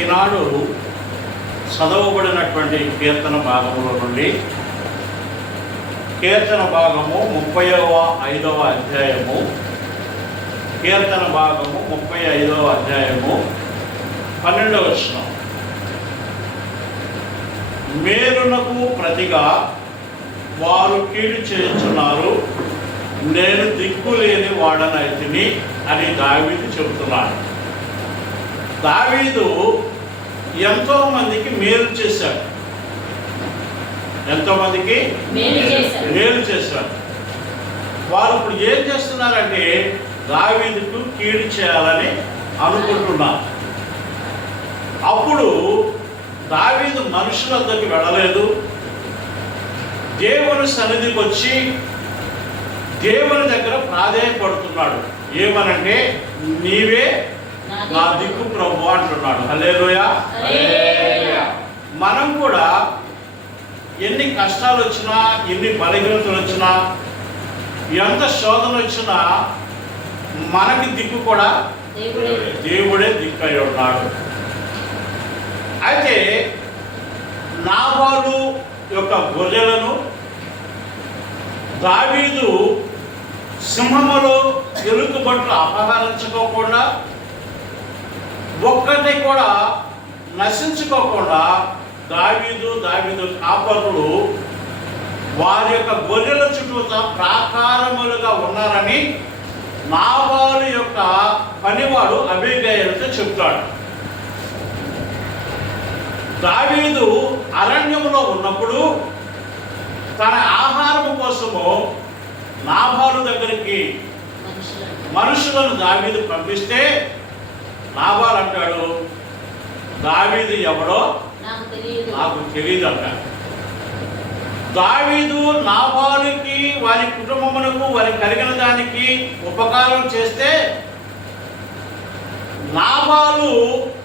ఈనాడు చదవబడినటువంటి కీర్తన భాగంలో నుండి కీర్తన భాగము ముప్పైవ ఐదవ అధ్యాయము కీర్తన భాగము ముప్పై ఐదవ అధ్యాయము పన్నెండవ వచనం. మేలునకు ప్రతిగా వారు కీడు చేస్తున్నారు నేను దిక్కులేని వాడనైతిని అని దావీదు చెబుతున్నాడు. దావీదు ఎంతో మందికి మేలు చేశాడు. ఎంతో మందికి మేలు చేశాడు. వారు ఇప్పుడు ఏం చేస్తున్నారంటే దావీదుకు కీడు చేయాలని అనుకుంటున్నారు. అప్పుడు దావీదు మనుషుల వద్దకు వెళ్ళలేదు. దేవుని సన్నిధికి వచ్చి దేవుని దగ్గర ప్రాధేయపడుతున్నాడు. ఏమనంటే నీవే నా దిక్కు ప్రభు అంటున్నాడు హల్లెలూయా. మనం కూడా ఎన్ని కష్టాలు వచ్చినా ఎన్ని బలహీనతలు వచ్చినా ఎంత శోధన వచ్చినా మనకి దిక్కు కూడా దేవుడే. దేవుడే దిక్కు అయి ఉన్నాడు అయితే నాబాలు యొక్క గొర్రెలను దావీదు సింహములో ఎలుకబట్లు అపహరించుకోకుండా ఒక్కటి కూడా నశించుకోకుండా దావీదు దావీదు కాపరులు వారి యొక్క గొర్రెల చుట్టూతా ప్రాకారములుగా ఉన్నారని నాబాలు యొక్క పనివాడు అభిగయలతో చెప్తాడు. దావీదు అరణ్యములో ఉన్నప్పుడు తన ఆహారం కోసము నాబాలు దగ్గరికి మనుషులను దావీదు పంపిస్తే నాబాలు అంటాడు దావీదు ఎవడో? నాకు తెలియదు. అంటాడు. దావీదు నాబాలుకి వారి కుటుంబమునకు వారి కలిగిన దానికి ఉపకారం చేస్తే నాబాలు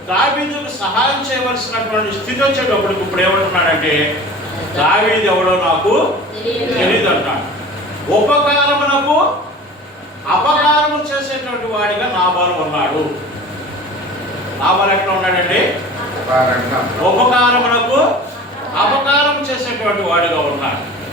దావీదుకు సహాయం చేయవలసినటువంటి స్థితి వచ్చేటప్పటికి ఇప్పుడు ఏమంటున్నాడంటే దావీదు ఎవడో నాకు తెలియదు. తెలియదు అంటాడు. ఉపకారమునకు అపకారము చేసేటువంటి వాడిగా నాబాలు ఉన్నాడు. నాబాలు ఎట్లా ఉన్నాడండి ఉపకారమునకు అపకారం చేసేటువంటి వాడిగా ఉన్నాడు.